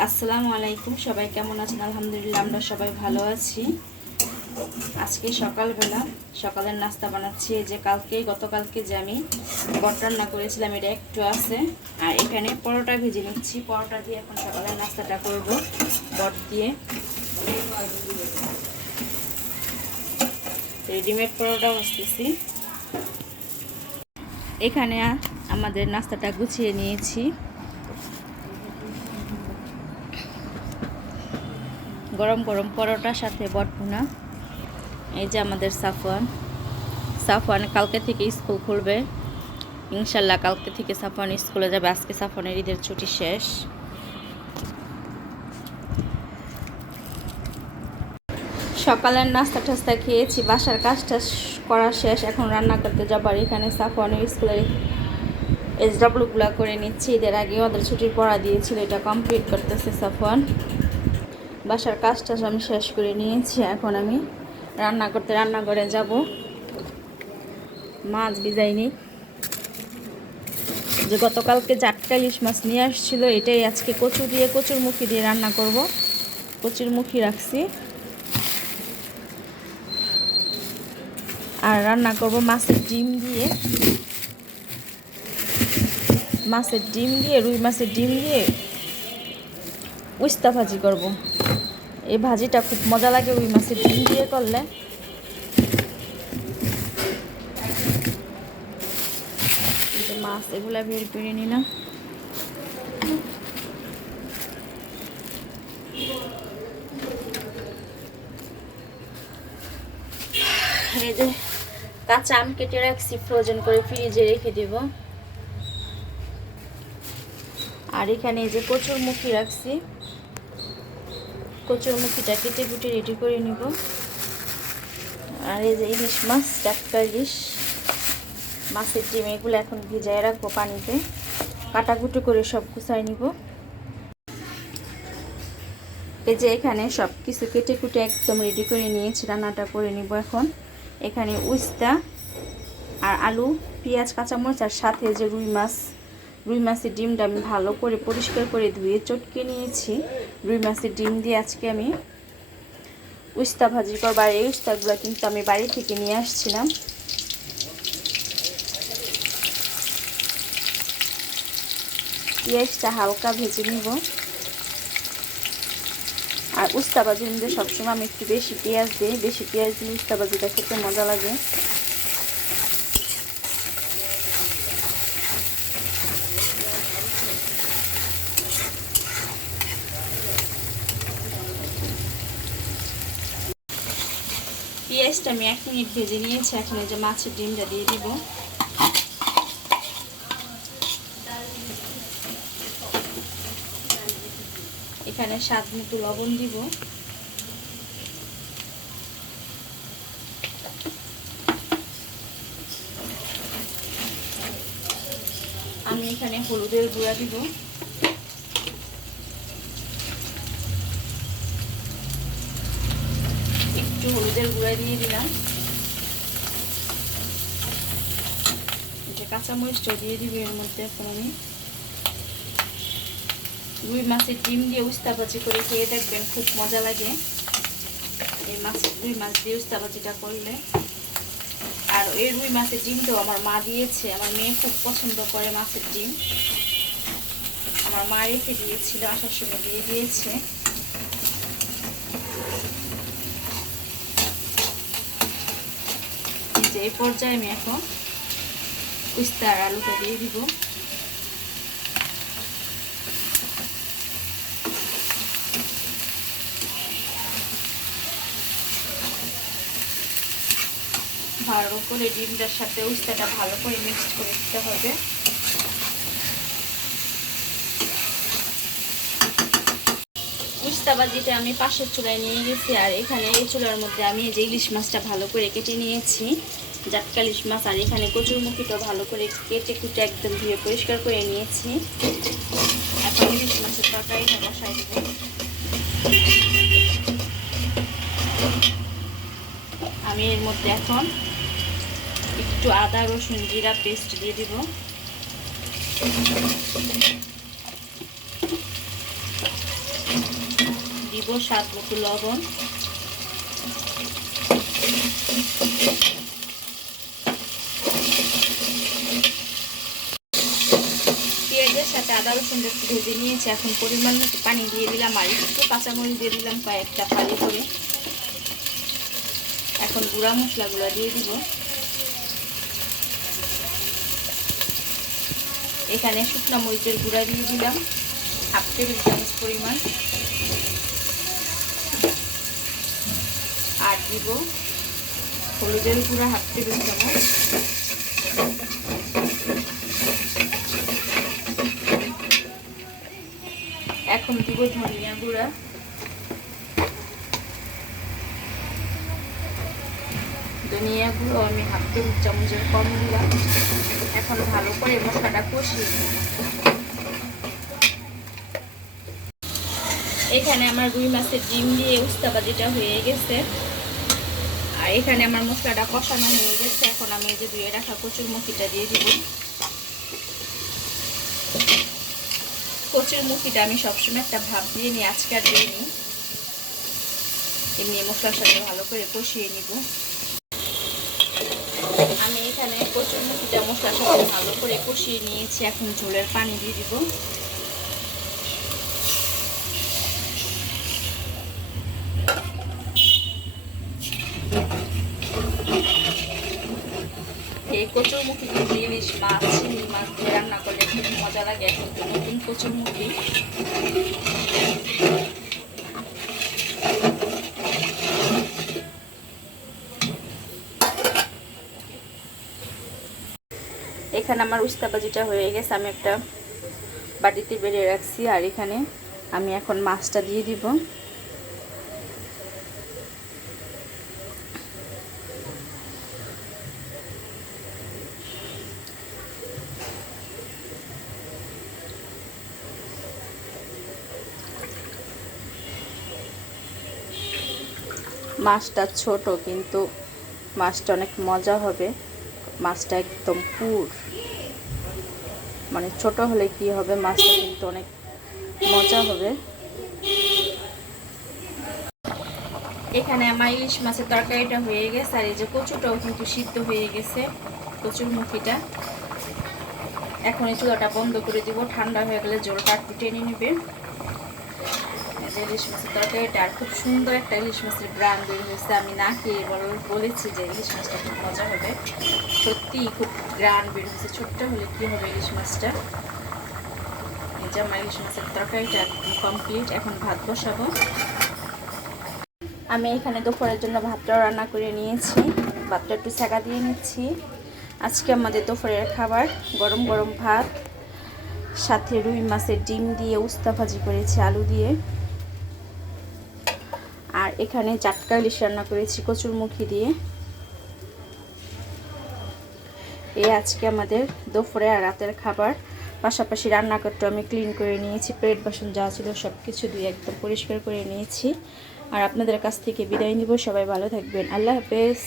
আসসালামু আলাইকুম। সবাই কেমন আছেন? আলহামদুলিল্লাহ আমরা সবাই ভালো আছি। আজকে সকালের নাস্তা বানাচ্ছি। এই যে গতকালকে যে আমি বট রান্না করেছিলাম এটা একটু আছে, আর এখানে পরোটা ভেজে নিচ্ছি। পরোটা দিয়ে এখন সকালের নাস্তাটা করব বট দিয়ে। রেডিমেড পরোটা বসতেছি। এখানে আমাদের নাস্তাটা গুছিয়ে নিয়েছি। গরম গরম পরোটার সাথে বটভুনা। এই যে আমাদের সাফওয়ান কালকে থেকে স্কুল খুলবে ইনশাল্লাহ। কালকে থেকে সাফওয়ান স্কুলে যাবে। আজকে সাফওয়ানের ঈদের ছুটি শেষ। সকালের নাস্তা টাস্তা খেয়েছি, বাসার কাজটা করা শেষ। এখন রান্না করতে যাবো। আর এখানে সাফওয়ানের স্কুলের SWগুলো করে নিচ্ছি। ঈদের আগে ওদের ছুটির পড়া দিয়েছিল, এটা কমপ্লিট করতেছে সাফওয়ান। বাসার কাজটা আমি শেষ করে নিয়েছি। এখন আমি রান্নাঘরে যাব। মাছ ভিজাইনি, যে গতকালকে জাটকা ইলিশ মাছ নিয়ে আসছিল, এটাই আজকে কচুরমুখী দিয়ে রান্না করব। কচুরমুখী রাখছি। আর রান্না করব মাছের ডিম দিয়ে রুই মাছের ডিম দিয়ে উস্তা ভাজি করব। এই ভাজিটা খুব মজা লাগে রুই মাছের ডিম দিয়ে করলে। মাছ এগুলা বের করে নিলাম। এই যে কাঁচা আম কেটে রাখছি, ফ্রোজেন করে ফ্রিজে রেখে দেব। আর এখানে এই যে কচুরমুখী রাখছি, কচুরমুখীটা কেটে কুটে রেডি করে নিব। আর এই যে ইলিশ মাছ, টাটকা ইলিশ মাছের ডিম, এগুলো এখন ভিজায় রাখবো পানিতে। কাটাকুটি করে সব গুছাই নিব। এই যে এখানে সব কিছু কেটে কুটে একদম রেডি করে নিয়েছি, রান্নাটা করে নিব এখন। এখানে উস্তা আর আলু, পেঁয়াজ, কাঁচামরিচ, আর সাথে যে রুই মাছের ডিমটা আমি ভালো করে পরিষ্কার করে ধুয়ে চটকে নিয়েছি। রুই মাছের ডিম দিয়ে আজকে আমি উস্তা ভাজি করব। আর এই উস্তাগুলো কিন্তু আমি বাড়ি থেকে নিয়ে আসছিলাম। পেঁয়াজটা হালকা ভেজে নিব। আর উস্তা ভাজির মধ্যে সবসময় আমি একটু বেশি পেঁয়াজ দিই। বেশি পেঁয়াজ দিলে উস্তা ভাজিটা খেতে মজা লাগে। পেঁয়াজটা আমি 1 মিনিট ভেজে নিয়েছি। এখন এই যে মাছের ডিমটা দিয়ে দিব। এখানে স্বাদ মতো লবণ দিব। আমি এখানে হলুদের গুঁড়া দিব। একটু হলুদের গুঁড়া দিয়ে দিলাম। কাঁচামরিচটা দিয়ে দিব এর মধ্যে। এখন আমি রুই মাছের ডিম দিয়ে উস্তা ভাজি করে খেয়ে দেখবেন, খুব মজা লাগে এই রুই মাছ দিয়ে উস্তা ভাজিটা করলে। আর এই রুই মাছের ডিমটাও আমার মা দিয়েছে। আমার মেয়ে খুব পছন্দ করে মাছের ডিম। আমার মা রেখে দিয়েছিল, আসার সময় দিয়ে দিয়েছে। এই পর্যায়ে আমি এখন উস্তা আর আলুটা দিয়ে দিব। ভালো করে ডিমটার সাথে উস্তাটা ভালো করে মিক্সড করে দিতে হবে। উস্তা ভাজিটা আমি পাশের চুলায় নিয়ে গেছি। আর এখানে এই চুলার মধ্যে আমি এই যে ইলিশ মাছটা ভালো করে কেটে নিয়েছি, জাটকা ইলিশ মাছ। আর এখানে কচুরমুখীটাও ভালো করে কেটে কুটে একদম ধুয়ে পরিষ্কার করে নিয়েছি। এখন ইলিশ মাছের তরকারিটা বসাই দেব। আমি এর মধ্যে এখন একটু আদা রসুন জিরা পেস্ট দিয়ে দিব। দিব স্বাদ মতো লবণ, পেঁয়াজের সাথে আদা রসুনটা একটু ভেজে নিয়েছি। এখন পরিমাণ মতো পানি দিয়ে দিলাম আর একটু কাঁচামরিচ দিয়ে দিলাম কয়েকটা ফালি করে। এখন গুঁড়া মশলাগুলো দিয়ে দিব। এখানে শুকনো মরিচের গুঁড়া দিয়ে দিলাম 1/2 টেবিল চামচ পরিমাণ, আর দিব হলুদের গুঁড়া 1/2 টেবিল চামচ, এখন দিব ধনিয়া গুঁড়া, ধনিয়া গুঁড়ো আমি 1/2 টেবিল চামচের কম দিলাম। এখন ভালো করে মশলাটা কষিয়ে নেব। এখানে আমার রুই মাছের ডিম দিয়ে উস্তা ভাজিটা হয়ে গেছে, আর এখানে আমার মশলাটা কষানো হয়ে গেছে। এখন আমি এই যে ধুয়ে রাখা কচুরমুখিটা দিয়ে দিব। কচুরমুখিটা আমি সবসময় একটা ভাপ দিয়ে নিই, আজকে আর দিয়ে নিই। এমনি মশলার সাথে ভালো করে কষিয়ে নিব। আমি এখানে কচুরমুখিটা মশলার সাথে ভালো করে কষিয়ে নিয়েছি। এখন ঝোলের পানি দিয়ে দিব। এই কচুরমুখী কিন্তু ইলিশ মাছ, চিংড়ি মাছ দিয়ে রান্না করলে খুব মজা লাগে। এখন তো নতুন কচুরমুখী। এখানে আমার উস্তা ভাজিটা হয়ে গেছে, আমি একটা বাটিতে বেড়ে রাখছি। আর এখানে আমি এখন মাছটা দিয়ে দিব। মাছটা ছোট কিন্তু মাছটা অনেক মজা হবে। মাছটা একদম পুর, মানে ছোট হলে কি হবে, মাছটা কিন্তু অনেক মজা হবে। এখানে আমার ইলিশ মাছের তরকারিটা হয়ে গেছে, আর এই যে কচুটাও কিন্তু সিদ্ধ হয়ে গেছে, কচুরমুখিটা। এখন এই চুলাটা বন্ধ করে দিব, ঠান্ডা হয়ে গেলে জলটা একটু টেনে নেবে। ইলিশ মাছের তরকারিটা আর খুব সুন্দর একটা ইলিশ মাছের গ্রান বের হয়েছে। আমি না খেয়ে বলেছি যে ইলিশ মাছটা খুব মজা হবে, সত্যিই খুব গ্রান বের হয়েছে। ছোট্ট হলে কি হবে ইলিশ মাছটা। এই যে আমার ইলিশ মাছের তরকারিটা কমপ্লিট। এখন ভাত বসাবো। আমি এখানে দুপুরের জন্য ভাতটাও রান্না করে নিয়েছি। ভাতটা একটু ছাঁকা দিয়ে নিচ্ছি। আজকে আমাদের দুপুরের খাবার গরম গরম ভাত, সাথে রুই মাছের ডিম দিয়ে উস্তা ভাজি করেছি আলু দিয়ে, আর এখানে জাটকা ইলিশ রান্না করেছি কচুরমুখী দিয়ে। এই আজকে আমাদের দুপুরে আর রাতের খাবার। পাশাপাশি রান্নাঘরটা আমি ক্লিন করে নিয়েছি, প্লেট বাসন যা ছিল সব কিছু দিয়ে একদম পরিষ্কার করে নিয়েছি। আর আপনাদের কাছ থেকে বিদায় নিব। সবাই ভালো থাকবেন। আল্লাহ হাফেজ।